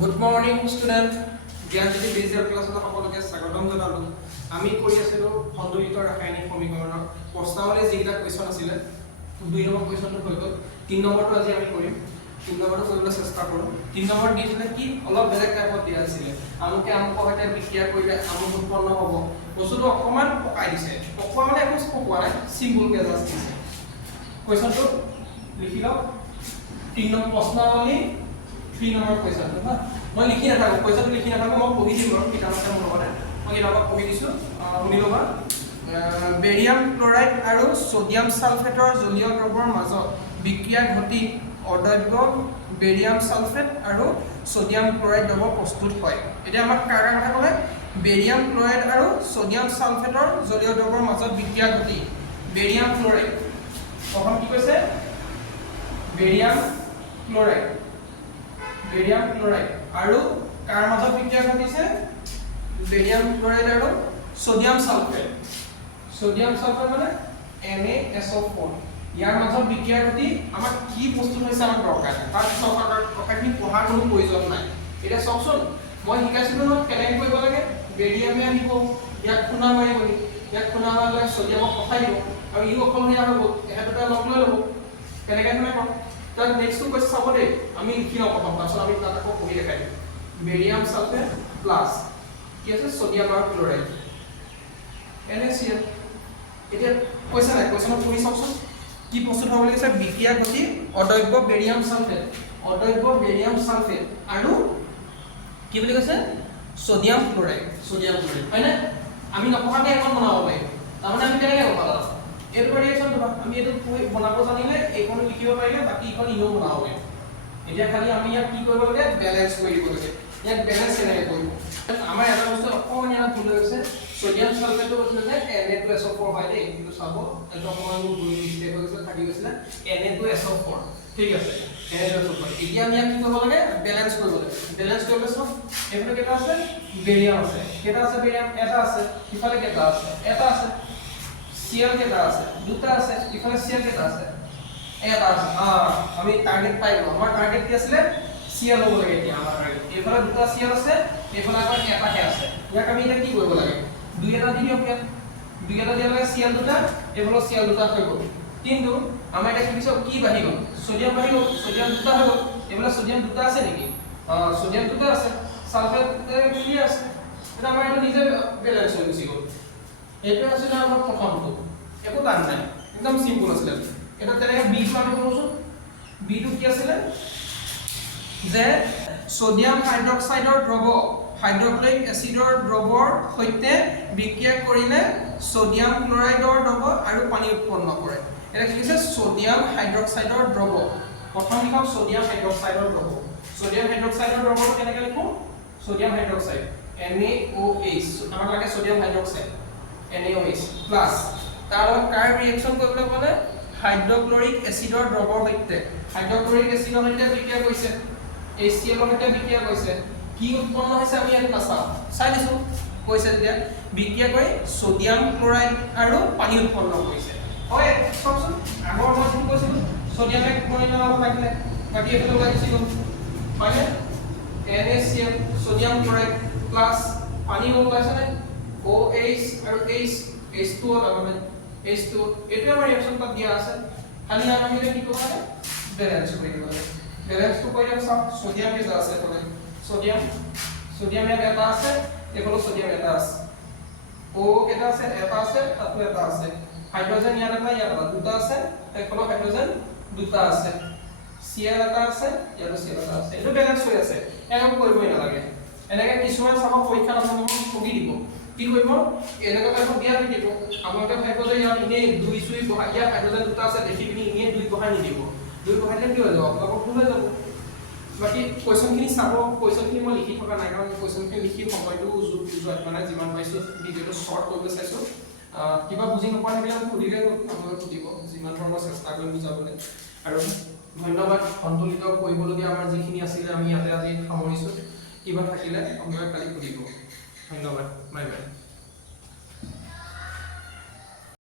Good morning student Gyanjyoti digital ক্লাছত সকলোকে স্বাগতম জনালোঁ। আমি কৰি আছিলোঁ সন্তুলিত ৰাসায়নিক সমীকৰণৰ প্ৰশ্নাৱলী যিকেইটা কুৱেশ্যন আছিলে 2 নম্বৰ কুৱেশ্যনটো হৈ গ'ল। 3 নম্বৰটো আজি আমি কৰিম। 3 নম্বৰটো কৰিবলৈ চেষ্টা কৰোঁ। 3 নম্বৰ দিছিলে কি অলপ বেলেগ টাইপত দিয়া আছিলে। আমুকে আমুকৰ সৈতে বিক্ৰিয়া কৰিলে আমুক উৎপন্ন হ'ব। বস্তুটো অকণমান পকাই দিছে। পকোৱা মানে একো পকোৱা নাই, চিম্পুলকৈ জাষ্ট দিছে। কুৱেশ্যনটো লিখি লওক। 3 নম্বৰ প্ৰশ্নাৱলী 3 নম্বৰ কুৱেশ্যনটো হা মই লিখি নাথাকোঁ, কুৱেশ্যনটো লিখি নাথাকোঁ, মই পঢ়ি দিম বাৰু কিতাপতে মোৰ লগতে। মই কিতাপত পঢ়ি দিছোঁ, শুনি ল'বা। বেৰিয়াম ক্লৰাইড আৰু ছ'ডিয়াম ছালফেটৰ জলীয় দ্ৰৱৰ মাজত বিক্ৰিয়া ঘটি অদ্ৰব্য বেৰিয়াম ছালফেট আৰু ছ'ডিয়াম ক্লৰাইড দ্ৰৱ প্ৰস্তুত হয়। এতিয়া আমাক কাৰ কথা ক'লে? বেৰিয়াম ক্লৰাইড আৰু ছ'ডিয়াম ছালফেটৰ জলীয় দ্ৰৱৰ মাজত বিক্ৰিয়া ঘটি বেৰিয়াম ক্লৰাইড, প্ৰথম কি কৈছে? বেৰিয়াম ক্লৰাইড আৰু কাৰ মাজত বিক্ৰিয়া ঘটিছে? বেৰিয়াম ক্লৰাইড আৰু ছ'ডিয়াম ছালফেট মানে NaSO4 ইয়াৰ মাজত বিক্ৰিয়া ঘটি আমাক কি বস্তু হৈছে আমাক দৰকাৰ নাই। তাৰ কথাখিনি পঢ়াৰ কোনো প্ৰয়োজন নাই। এতিয়া চাওকচোন, মই শিকাইছিলোঁ ন কেনেকৈ কৰিব লাগে। বেৰিয়ামে আহিব, ইয়াক খুন্দা মাৰিব, ইয়াক খুন্দা মাৰিলে ছ'ডিয়ামক পঠাই দিব আৰু ইও অকলশৰীয়া হ'ব, এহেঁতোটা লগ লৈ ল'ব। কেনেকৈ ক'ম? তাৰ নেক্সটটো কৈছে চাব দেই, আমি লিখি লওঁ প্ৰথম, তাৰপিছত আমি তাত আকৌ পঢ়ি দেখাই দিম। বেৰিয়াম ছালফেট প্লাছ কি আছে? ছ'ডিয়াম আৰু ক্লৰাইড NaCl। এতিয়া কৈছে নাই? কুৱেশ্যনত পঢ়ি চাওকচোন কি প্ৰস্তুত হ'ব লাগিছে? বিক্ৰিয়া ঘটি অদ্ৰব্য বেৰিয়াম ছালফেট আৰু কি বুলি কৈছে? ছ'ডিয়াম ক্লৰাইড হয়নে? আমি নপঢ়াকৈ এখন বনাব পাৰিম। তাৰমানে আমি কেনেকৈ বনাব? এইটো ৰিয়েকশ্যন আমি এইটো বনাব জানিলে এইখন লিখিব পাৰিলে বাকী ইখন ইনো বনাব পাৰিম। এতিয়া খালি আমি ইয়াক কি কৰিব লাগে? বেলেন্স কৰি দিব লাগে। ইয়াক বেলেন্স কেনেকৈ কৰিব? আমাৰ এটা বস্তু অকণমান ইয়াত ভুল হৈ গৈছে। ছ'ডিয়াম ছালফেটটো কৈছিলে যে Na2SO4 হয় দেই, কিন্তু চাব এইটো অকণমান ভুল মিষ্টেক হৈ গৈছে, থাকি গৈছিলে Na2SO4। ঠিক আছে, Na2SO4। এতিয়া আমি ইয়াক কি কৰিব লাগে? বেলেন্স কৰিব লাগে। বেলেন্স কৰিবলৈ চাওক, এইফালে কেইটা আছে? বেৰিয়াম আছে। কেইটা আছে বেৰিয়াম? এটা আছে। ইফালে কেইটা আছে? এটা আছে। Cl কেইটা আছে? দুটা আছে। ইফালে Cl কেইটা আছে? এটা আছে। আমি টাৰ্গেট পাই গ'লো। আমাৰ টাৰ্গেট কি আছিলে? Cl হ'ব লাগে। এতিয়া আমাৰ টাৰ্গেট এইফালে দুটা Cl আছে, এইফালে আকৌ এটাহে আছে। ইয়াক আমি এতিয়া কি কৰিব লাগে? 2 এটা দি দিয়ক ইয়াত। 2 এটা দিয়া লাগে Cl দুটা, এইফালে Cl দুটা হৈ গ'ল। কিন্তু আমাৰ এতিয়া কি দিছে? কি বাঢ়ি গ'ল? ছ'ডিয়াম বাঢ়ি গ'ল। ছ'ডিয়াম দুটা হৈ গ'ল। এইফালে ছ'ডিয়াম দুটা আছে নেকি? ছ'ডিয়াম দুটা আছে। ছালফেট কি আছে? এটা আমাৰ এটা নিজে বেলেন্স হৈ গুচি গ'ল। এইটো আছিলে আমাৰ প্ৰথমটো, একো টান নাই, একদম চিম্পল আছিলে। এটা তেনেকৈ বিটো আমি কৰোঁচোন। বিটো কি আছিলে? যে ছ'ডিয়াম হাইড্ৰক্সাইডৰ দ্ৰৱ হাইড্ৰক্লৰিক এচিডৰ দ্ৰৱৰ সৈতে বিক্ৰিয়া কৰিলে ছ'ডিয়াম ক্লৰাইডৰ দ্ৰৱ আৰু পানী উৎপন্ন কৰে। এতিয়া কি হৈছে? ছ'ডিয়াম হাইড্ৰক্সাইডৰ দ্ৰৱ। প্ৰথম লিখক ছ'ডিয়াম হাইড্ৰক্সাইডৰ দ্ৰৱ। ছ'ডিয়াম হাইড্ৰক্সাইডৰ দ্ৰৱটো কেনেকৈ লিখোঁ? ছ'ডিয়াম হাইড্ৰক্সাইড NaOH, আমাক লাগে ছ'ডিয়াম হাইড্ৰক্সাইড NaOH প্লাছ তাৰ লগত কাৰ ৰিয়েকশ্যন কৰিবলৈ ক'লে? হাইড্ৰক্লৰিক এচিডৰ দ্ৰৱৰ সৈতে। হাইড্ৰক্লৰিক এচিডৰ সৈতে বিক্ৰিয়া কৰিছে, HCl ৰ সৈতে বিক্ৰিয়া কৰিছে। কি উৎপন্ন হৈছে আমি ইয়াত নাচাওঁ, চাই দিছোঁ। কৈছে যেতিয়া বিক্ৰিয়া কৰি ছ'ডিয়াম ক্লৰাইড আৰু পানী উৎপন্ন কৰিছে। হয়, চাওকচোন আগৰ মই কি কৈছিলোঁ? ছ'ডিয়ামে ক্লৰাইড ল'ব লাগিলে, বাকী এইফালে ওলাই গুচি গ'ল। হয়নে? NaCl ছ'ডিয়াম ক্লৰাইড প্লাছ পানী ওলাইছে নে? OH আৰু H2O তাৰমানে H2O। এইটোৱে আমাৰ ৰিয়েকশ্যন তাত দিয়া আছে। খালি আমি এতিয়া কি কৰিব লাগে? বেলেন্স কৰি দিব লাগে। বেলেন্সটো কৰি দিয়ক। চাওক ছ'ডিয়াম কেইটা আছে এইফালে? ছ'ডিয়াম ইয়াত এটা আছে, এইফালে ছ'ডিয়াম এটা আছে। O কেইটা আছে? এটা আছে, তাতো এটা আছে। হাইড্ৰজেন ইয়াত এটা, ইয়াত এটা, দুটা আছে। এইফালে হাইড্ৰজেন দুটা আছে। Cl এটা আছে, ইয়াতো Cl এটা আছে। এইটো বেলেন্স হৈ আছে, একো কৰিবই নালাগে। এনেকৈ কিছুমান চাব পৰীক্ষাত আপোনালোকক ঠগি দিব। কি কৰিব? এনেকুৱা টাইপত দিয়া থাকিব, আপোনালোকে ভাবিব যে ইয়াত এনেই 2 চুই বহাই, ইয়াত হাইড্ৰজেন দুটা আছে দেখি পিনি এনেই 2 বহাই নিদিব। 2 বহাই দিলে কি হৈ যাব? আপোনালোকক ভুল হৈ যাব। বাকী কুৱেশ্যনখিনি চাব। কুৱেশ্যনখিনি মই লিখি থকা নাই, কাৰণ কুৱেশ্যনখিনি লিখি সময়টো যোৱাত মানে যিমান পাইছোঁ ভিডিঅ'টো শ্বৰ্ট কৰিবলৈ চাইছোঁ। কিবা বুজি নোপোৱা থাকিলে মোক সুধিলে আপোনালোকে সুধিব, যিমান ধৰণৰ মই চেষ্টা কৰিম বুজাবলৈ। আৰু ধন্যবাদ। সন্তুলিত কৰিবলগীয়া আমাৰ যিখিনি আছিলে আমি ইয়াতে আজি সামৰিছোঁ। কিবা থাকিলে আপোনালোকে কালি সুধিব। ধন্যবাদ। Bye bye.